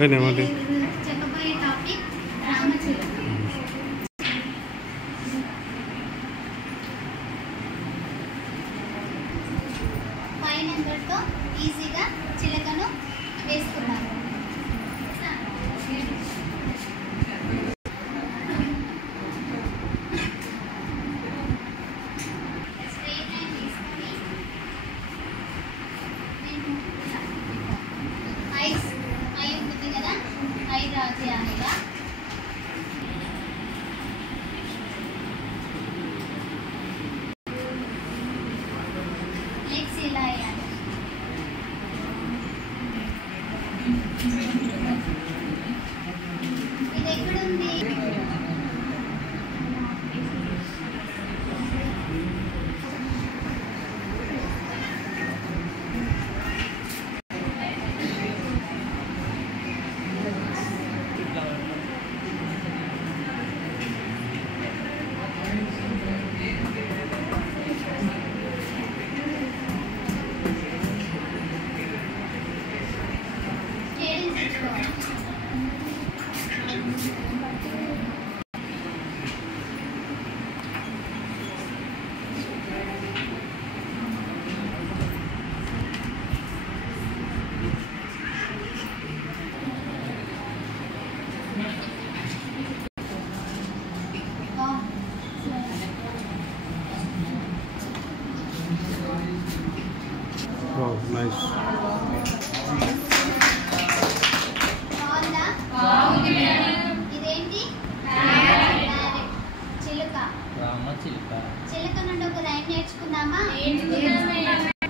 చెప్పబోయే topic రామచిలుక. Five నెంబర్తో ఈజీగా చిలకను వేసుకున్నాను. ఐ ఉంటుంది కదా, ఐ డ్రా చేయాలిగా. లెగ్స్ ఇలా వేయాలి. ఇది ఎక్కడుంది? Wow, nice. ఇదేంటి? చిలుక. చిలుక నుండి ఒక రైమ్ నేర్చుకుందామా?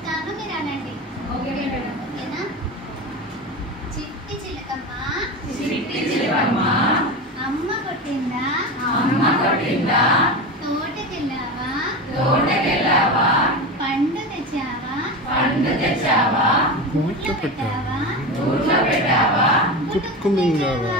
తాను మీరు అనండి. ఓకేనా? చిట్టి చిలకమ్మ అమ్మ కొట్టిందా? తోటకెళ్ళావా? పండు తెచ్చావా? గూట్లో పెట్టావా? గుట్టుకు మింగావా?